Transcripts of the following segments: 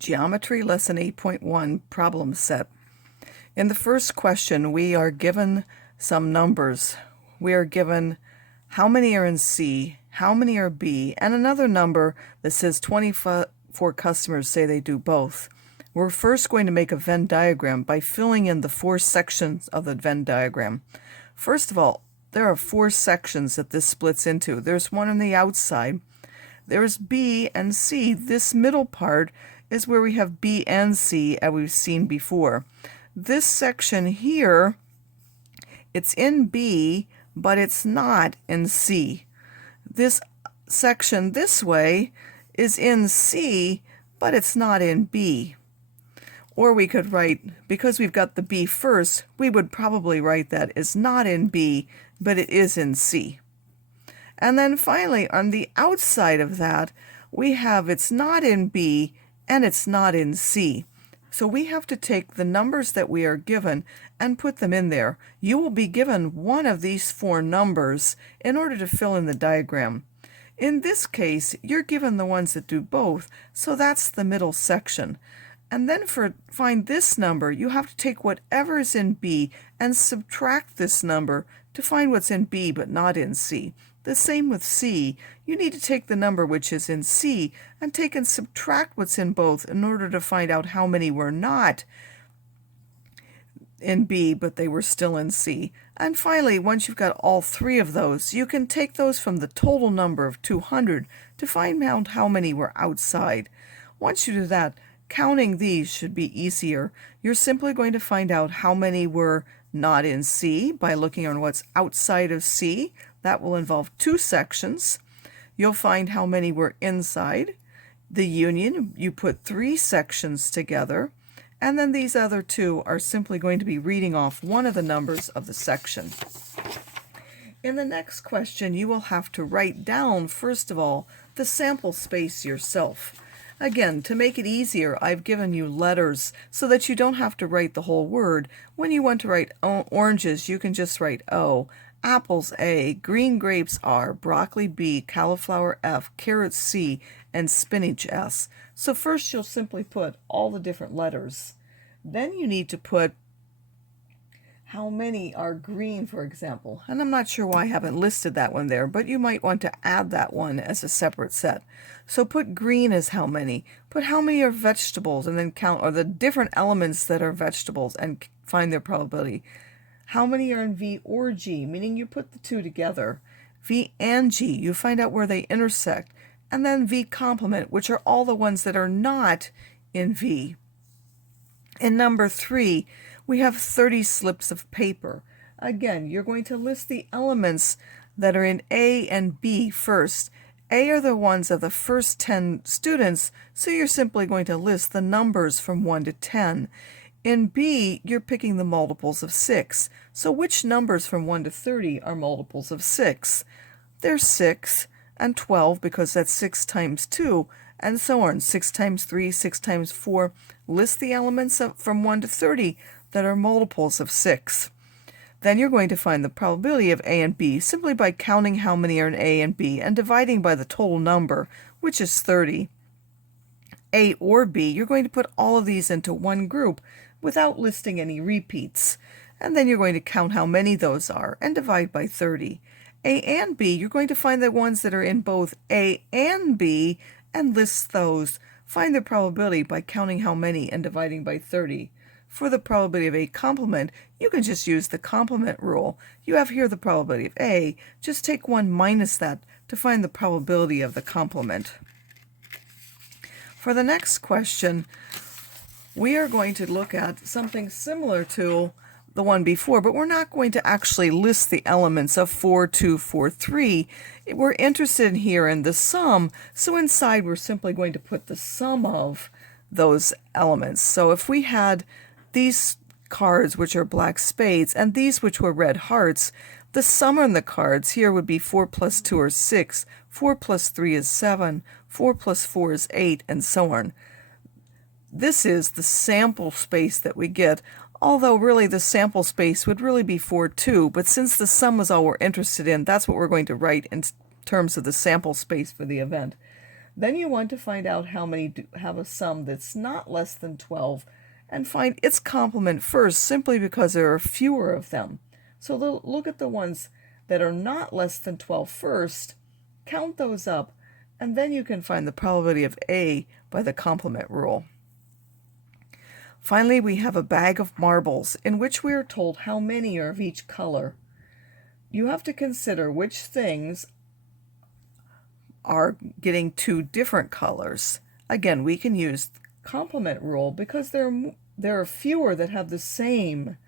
Geometry Lesson 8.1 Problem Set. In the first question, we are given some numbers. We are given how many are in C, how many are B, and another number that says 24 customers say they do both. We're first going to make a Venn diagram by filling in the 4 sections of the Venn diagram. First of all, there are 4 sections that this splits into. There's one on the outside. There's B and C. This middle part is where we have B and C, as we've seen before. This section here, it's in B, but it's not in C. This section this way is in C, but it's not in B. Or we could write, because we've got the B first, we would probably write that it's not in B, but it is in C. And then finally, on the outside of that, we have it's not in B, and it's not in C. So we have to take the numbers that we are given and put them in there. You will be given one of these 4 numbers in order to fill in the diagram. In this case, you're given the ones that do both, so that's the middle section. And then find this number, you have to take whatever is in B and subtract this number to find what's in B but not in C. The same with C. You need to take the number which is in C and take and subtract what's in both in order to find out how many were not in B, but they were still in C. And finally, once you've got all 3 of those, you can take those from the total number of 200 to find out how many were outside. Once you do that, counting these should be easier. You're simply going to find out how many were not in C by looking on what's outside of C. That will involve 2 sections. You'll find how many were inside. The union, you put 3 sections together, and then these other 2 are simply going to be reading off one of the numbers of the section. In the next question, you will have to write down, first of all, the sample space yourself. Again, to make it easier, I've given you letters so that you don't have to write the whole word. When you want to write oranges, you can just write O. Apples A, green grapes R, broccoli B, cauliflower F, carrots C, and spinach S. So first you'll simply put all the different letters. Then you need to put how many are green, for example. And I'm not sure why I haven't listed that one there, but you might want to add that one as a separate set. So put green as how many. Put how many are vegetables and then count or the different elements that are vegetables and find their probability. How many are in V or G, meaning you put the 2 together. V and G, you find out where they intersect. And then V complement, which are all the ones that are not in V. In number 3, we have 30 slips of paper. Again, you're going to list the elements that are in A and B first. A are the ones of the first 10 students, so you're simply going to list the numbers from 1 to 10. In B, you're picking the multiples of 6. So which numbers from 1 to 30 are multiples of 6? There's 6 and 12 because that's 6 times 2, and so on. 6 times 3, 6 times 4. List the elements from 1 to 30 that are multiples of 6. Then you're going to find the probability of A and B simply by counting how many are in A and B and dividing by the total number, which is 30. A or B, you're going to put all of these into one group without listing any repeats. And then you're going to count how many those are and divide by 30. A and B, you're going to find the ones that are in both A and B and list those. Find the probability by counting how many and dividing by 30. For the probability of A complement, you can just use the complement rule. You have here the probability of A. Just take 1 minus that to find the probability of the complement. For the next question, we are going to look at something similar to the one before, but we're not going to actually list the elements of 4, 2, 4, 3. We're interested here in the sum, so inside we're simply going to put the sum of those elements. So if we had these cards, which are black spades, and these, which were red hearts, the sum on the cards here would be 4 plus 2 is 6, 4 plus 3 is 7, 4 plus 4 is 8, and so on. This is the sample space that we get, although really the sample space would really be 4, 2, but since the sum is all we're interested in, that's what we're going to write in terms of the sample space for the event. Then you want to find out how many have a sum that's not less than 12 and find its complement first, simply because there are fewer of them. So look at the ones that are not less than 12 first, count those up, and then you can find the probability of A by the complement rule. Finally, we have a bag of marbles in which we are told how many are of each color. You have to consider which things are getting two different colors. Again, we can use the complement rule because there are fewer that have the same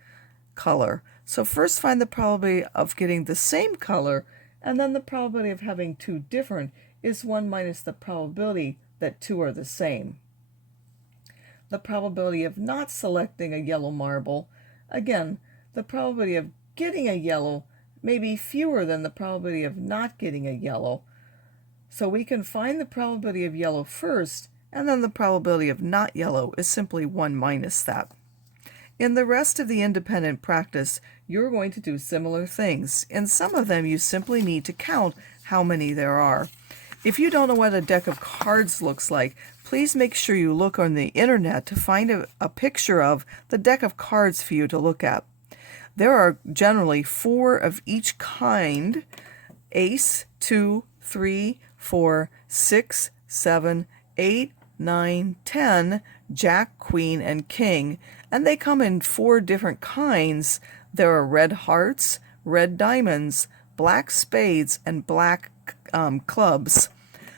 color. So first find the probability of getting the same color, and then the probability of having two different is 1 minus the probability that two are the same. The probability of not selecting a yellow marble, again, the probability of getting a yellow may be fewer than the probability of not getting a yellow. So we can find the probability of yellow first, and then the probability of not yellow is simply 1 minus that. In the rest of the independent practice, you're going to do similar things. In some of them, you simply need to count how many there are. If you don't know what a deck of cards looks like, please make sure you look on the internet to find a picture of the deck of cards for you to look at. There are generally 4 of each kind: ace, 2, 3, 4, 6, 7, 8, 9, 10, jack, queen, and king, and they come in 4 different kinds. There are red hearts, red diamonds, black spades, and black clubs.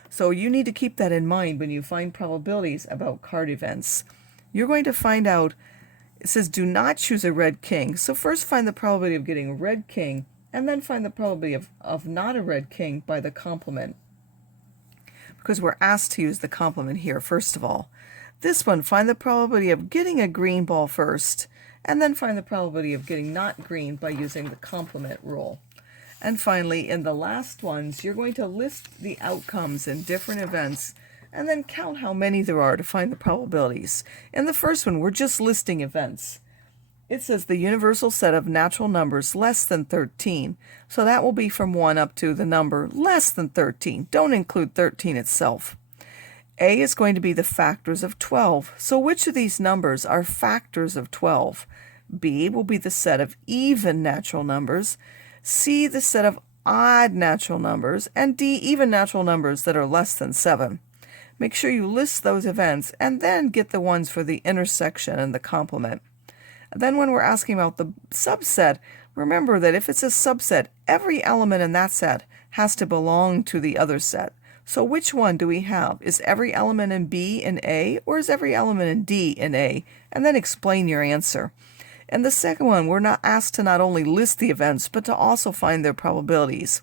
So you need to keep that in mind when you find probabilities about card events. You're going to find out, it says do not choose a red king. So first find the probability of getting a red king, and then find the probability of not a red king by the complement, because we're asked to use the complement here first of all. This one, find the probability of getting a green ball first, and then find the probability of getting not green by using the complement rule. And finally, in the last ones, you're going to list the outcomes in different events and then count how many there are to find the probabilities. In the first one, we're just listing events. It says the universal set of natural numbers less than 13. So that will be from 1 up to the number less than 13. Don't include 13 itself. A is going to be the factors of 12. So which of these numbers are factors of 12? B will be the set of even natural numbers. C, the set of odd natural numbers. And D, even natural numbers that are less than 7. Make sure you list those events and then get the ones for the intersection and the complement. Then when we're asking about the subset, remember that if it's a subset, every element in that set has to belong to the other set. So which one do we have? Is every element in B in A, or is every element in D in A? And then explain your answer. And the second one, we're not asked to not only list the events, but to also find their probabilities.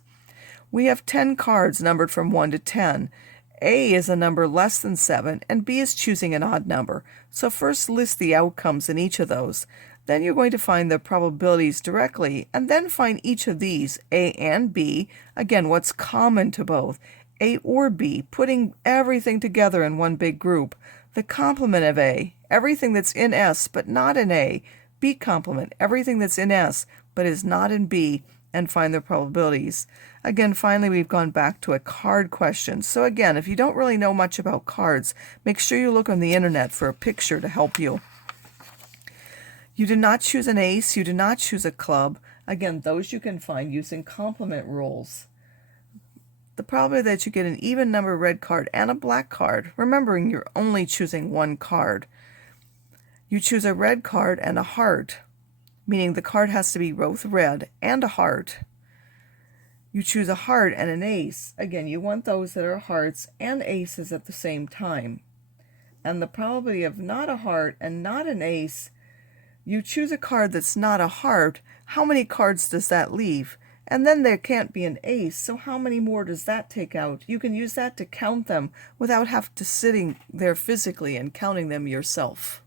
We have 10 cards numbered from 1 to 10. A is a number less than 7, and B is choosing an odd number. So first list the outcomes in each of those. Then you're going to find the probabilities directly, and then find each of these, A and B, again, what's common to both, A or B, putting everything together in one big group. The complement of A, everything that's in S but not in A. B complement, everything that's in S but is not in B, and find their probabilities. Again, finally, we've gone back to a card question. So again, if you don't really know much about cards, make sure you look on the internet for a picture to help you. You did not choose an ace, you did not choose a club. Again, those you can find using complement rules. The probability that you get an even number red card and a black card, remembering you're only choosing one card. You choose a red card and a heart, meaning the card has to be both red and a heart. You choose a heart and an ace. Again, you want those that are hearts and aces at the same time. And the probability of not a heart and not an ace, you choose a card that's not a heart. How many cards does that leave? And then there can't be an ace, so how many more does that take out? You can use that to count them without having to sitting there physically and counting them yourself.